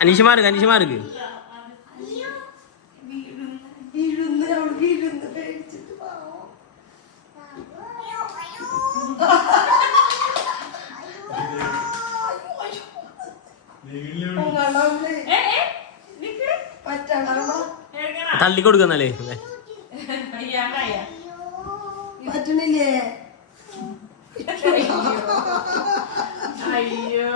അനീഷമാർക്ക് തള്ളി കൊടുക്കുന്നല്ലേ പറ്റണില്ലേ? അയ്യോ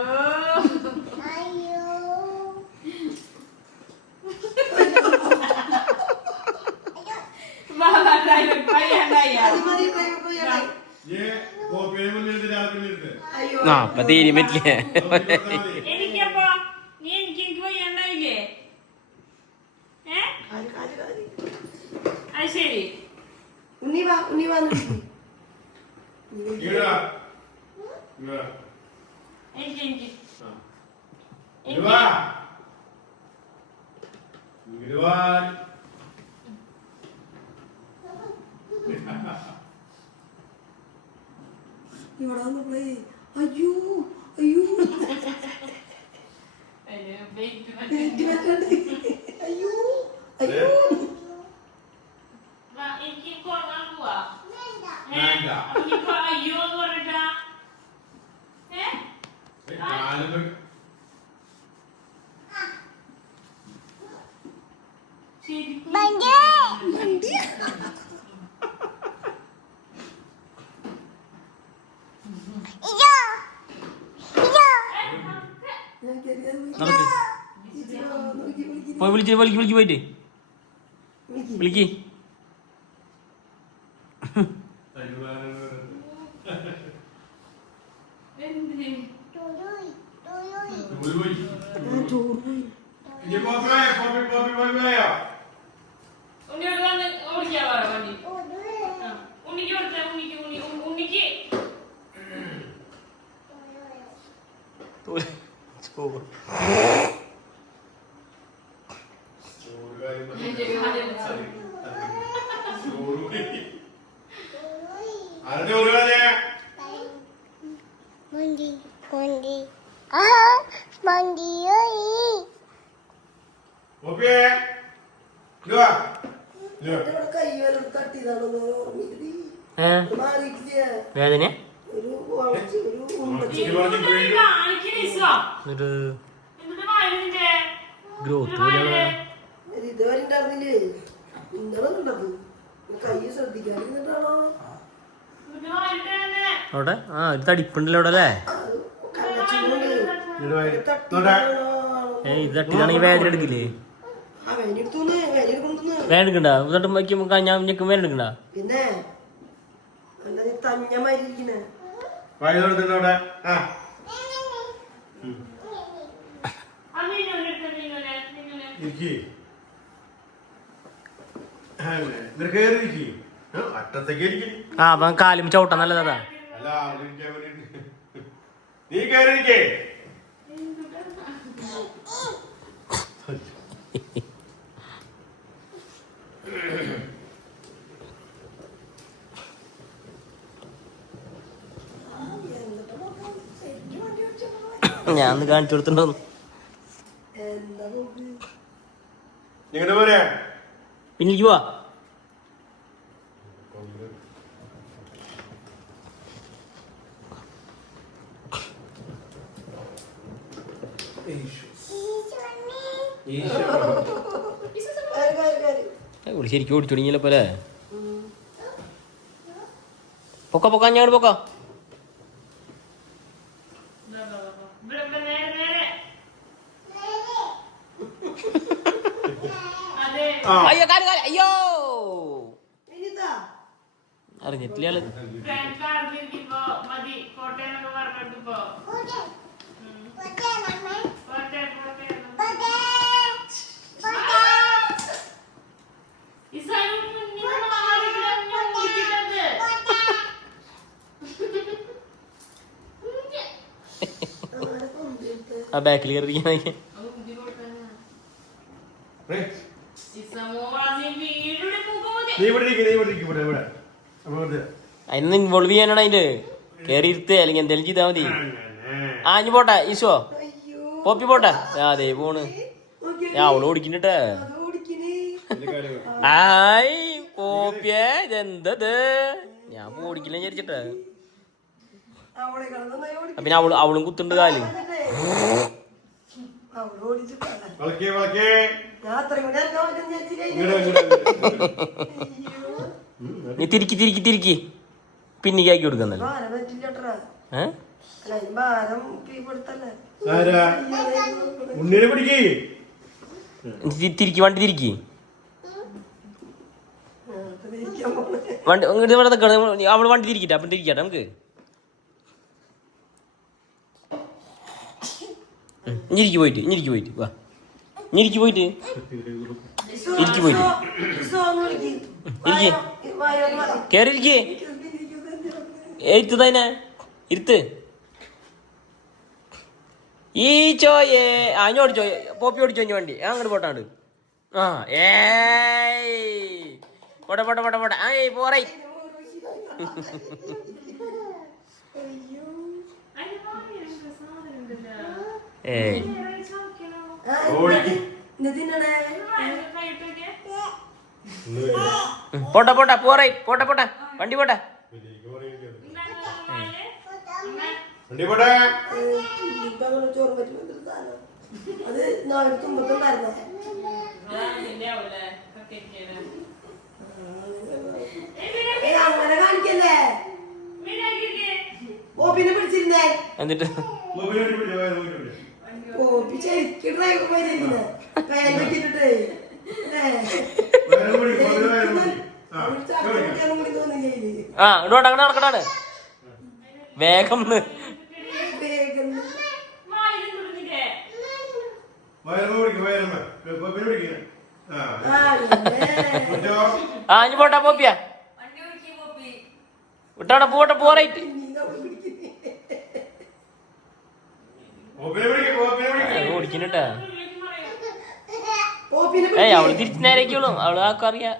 അപ്പൊ തീരെ പറ്റില്ലേ? എനിക്കപ്പോ നീ എനിക്ക് വയ്യണ്ടായില്ലേ? അത് ശരി. ഉണ്ണി വാ എനിക്ക് ഇവിടെ വന്ന് പ്ലേ. അയ്യോ എനിക്ക് കൊള്ളാൻ പോവാ. അയ്യോ എന്ന് പറഞ്ഞിട്ടാ പോയിട്ട് വിളിക്ക്. ഉണ്ണിയോട് വന്ന് ഓടിക്കാ പറ വണ്ടി. ഉണ്ണിക്ക് കൊടുത്ത ഉണ്ണിക്ക് വേദന ഗ്രോത്ത് ഇതുവരെ ഉണ്ടായിരുന്നില്ലേ? ഇന്നലെ കൈ ശ്രദ്ധിക്കാതിരുന്നിട്ടാണോ? അവിടെ ഒരു തടിപ്പുണ്ടല്ലോ അവിടെ അല്ലേ? ഇത് തട്ടിയാണെങ്കിൽ വേദന എടുക്കില്ലേ? വേദന എടുക്കണ്ട തട്ടുമ്പോ ഞാൻ ഞെക്കും വേദന എടുക്കണ്ട. പിന്നെ തഞ്ഞമായിരിക്കണേ അപ്പൊ കാലും ചവിട്ടാൻ നല്ലതാ. നീ കേറിയിരിക്കേ. ഞാൻ ഒന്ന് കാണിച്ചു കൊടുത്തിട്ടുണ്ടോ? പിന്നെ പോവാ. ശരിക്കും ഓടിച്ചു തുടങ്ങിയല്ലോ പോലെ. പൊക്ക ഞാൻ പൊക്ക. അയ്യോ അയ്യോ അറിഞ്ഞിട്ടില്ല. ആ ബാക്കിൽ കയറിയിരിക്കാൻ അതിന് ഇൻവോൾവ് ചെയ്യാനാണ് അതിന്റെ കേറി ഇരുത്ത് അല്ലെങ്കിൽ എന്തെങ്കിലും ചെയ്താൽ മതി. ആഞ്ഞു പോട്ടെ ഈശോ. പോപ്പി പോട്ടെ അതെ പോണ് അവള് ഓടിക്കണ്ടേ അത് ഓടിക്കണേ. ആയി പോപ്പിയേ ഇതെന്തത് ഞാൻ ഓടിക്കില്ല വിചാരിച്ചിട്ട് അവളെ കിടന്നായി ഓടിക്കും. പിന്നെ അവളും കുത്തുണ്ട് കാല് അവള് ഓടിച്ചിട്ടാണ്. വളക്കേ വളക്കേ ഞാൻ അത്രയും കൂടി ഇറങ്ങാൻ പറ്റും വിചാരിച്ചില്ല. നീ തിരിക്കി പിന്നിക്കാക്കി കൊടുക്കുന്നല്ലോ ഭാരം പറ്റില്ലട്രാ. ഏഹ് അല്ല ഈ ഭാരം കീഴ്പ്പെടുത്തല്ലേ. ആരാ ഉണ്ണിനെ പിടിക്കേ തിരിക്കി വണ്ടി തിരിക്കി ഇരിക്കാൻ പോകുന്നത്. വണ്ടി ഇങ്ങോട്ട് ഇവിടെ നിൽക്കണം അവള് വണ്ടി തിരിക്കട്ടെ അപ്പം തിരിക്കട്ടെ നമുക്ക് ഇഞ്ഞിരിക്ക് പോയിട്ട് വാ ഇഞ്ഞിരിക്ക് പോയിട്ട് ഇരിക്ക് പോയിട്ട് ഇസോ ഒന്ന് വിളിക്ക്. ഇരിക്ക് വായോ ഒന്ന് മതി. കേറി ഇരിക്ക് എഴുത്ത് തന്നെ ഇരുത്ത് ഈ ചോയെ ഇഞ്ഞ് ഓടിച്ചോ പോപ്പി ഓടിച്ചോ ഇഞ്ഞ് വണ്ടി അങ്ങോട്ട് പോട്ടാണ്ട് ആ ഏയ് പോട്ടെ ഏയ് പോറേ ഏയ് ഓടിക്ക് ഇത് തിന്നണേ. പോട്ടെ പോറേ പോട്ടെ വണ്ടി പോട്ടെ വണ്ടി പോട്ടെ ഇപ്പൊ അങ്ങനെ ചോറ് പറ്റും എന്തൊരു സാധനം. അത് നാളെ തുമ്പത്തുണ്ടായിരുന്നേ. അങ്ങനെ കാണിക്കല്ലേ. ഓപ്പിനെ പിടിച്ചിരുന്നേ. എന്നിട്ട് മൊബൈൽ പിടിച്ചോ ഓപ്പി ശരിക്കും ഡ്രൈവർ പോയിരിക്കുന്നേ പേരിട്ടിട്ടേ തോന്നില്ലേ. ആ ഇങ്ങോട്ട് അങ്ങനെ നടക്കട്ടാണ് വേഗം വേഗം ആ ഇനി പോട്ടെ പോപ്പിയാ വിട്ടാടെ പോറേറ്റ് ഓടിക്കണട്ടാ ഓപ്പിനെ ഏയ് അവള് തിരിച്ചു നേരേക്കുള്ളൂ അവള് ആർക്കറിയാ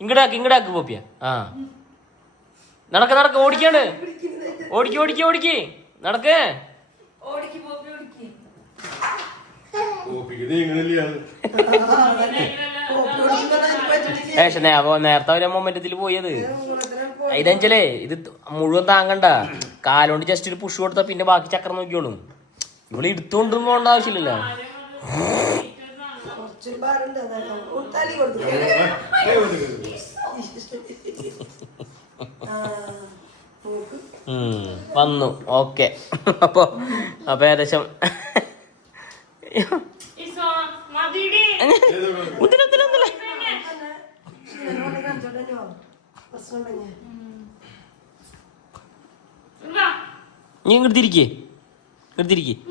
ഇങ്ങടാക്ക് പോപ്പിയ ആ നടക്ക് ഓടിക്കാണ് ഓടിക്ക് നടക്ക് അപ്പൊ നേരത്തെ ഒരു മൊമെന്റത്തിൽ പോയത് ഇതെച്ചാലേ ഇത് മുഴുവൻ താങ്ങണ്ട കാലോണ്ട് ജസ്റ്റ് ഒരു പുഷ് കൊടുത്താ പിന്നെ ബാക്കി ചക്രം നോക്കിയോളും ഇവിടെ എടുത്തുകൊണ്ട് പോകേണ്ട ആവശ്യമില്ലല്ലോ തലി കൊടുത്തു. വന്നു ഓക്കെ അപ്പൊ ഏകദേശം നീ ഇങ്ങോട്ട് തിരിക്കേ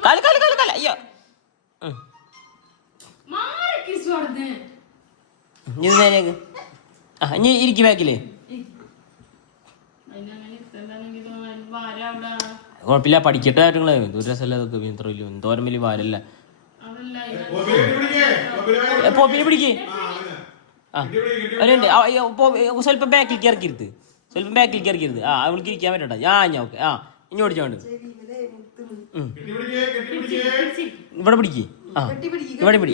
കാല് അയ്യോ ഇത് നേരേക്ക് ആ ഇനി ഇരിക്കും ബാക്കില് കുഴപ്പമില്ല പഠിക്കട്ടെ ആയിട്ടുങ്ങളെ ഒരു രസമല്ല അതൊക്കെ ഇത്ര വലിയ എന്തോരം വലിയ ഭാരല്ല പോപ്പിനെ പിടിക്കേ ആ അവരുണ്ട് സ്വല്പം ബാക്കിലേക്ക് ഇറക്കിരുത് ആ അവൾക്ക് ഇരിക്കാൻ പറ്റണ്ട ഞാൻ ഓക്കെ ആ ഇനി ഓടിച്ചോണ്ട് ഇവിടെ പിടിക്ക് ആ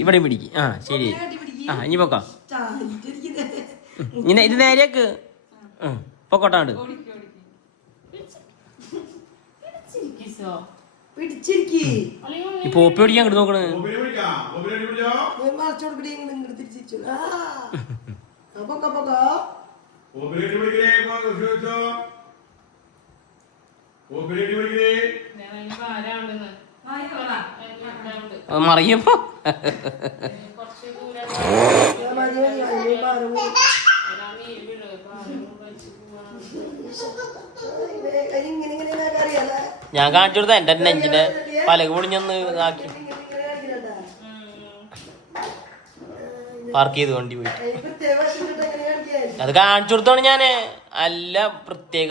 ഇവിടെ പിടിക്ക് ആ ശരി ആ ഇനി പോക്കാം ഇനി ഇത് നേരെയാക്ക് പൊക്കോട്ടാണ്ട് ഈ പോപ്പി ഓടിക്കാൻ അങ്ങോട്ട് നോക്കണേ മറിയപ്പോ ഞാൻ കാണിച്ചു കൊടുത്ത എന്റെ നെഞ്ചിന്റെ പലക പൊടിഞ്ഞൊന്ന് ഇതാക്കി പാർക്ക് ചെയ്ത് വണ്ടി പോയി അത് കാണിച്ചു കൊടുത്തോണ്ട് ഞാന് അല്ല പ്രത്യേക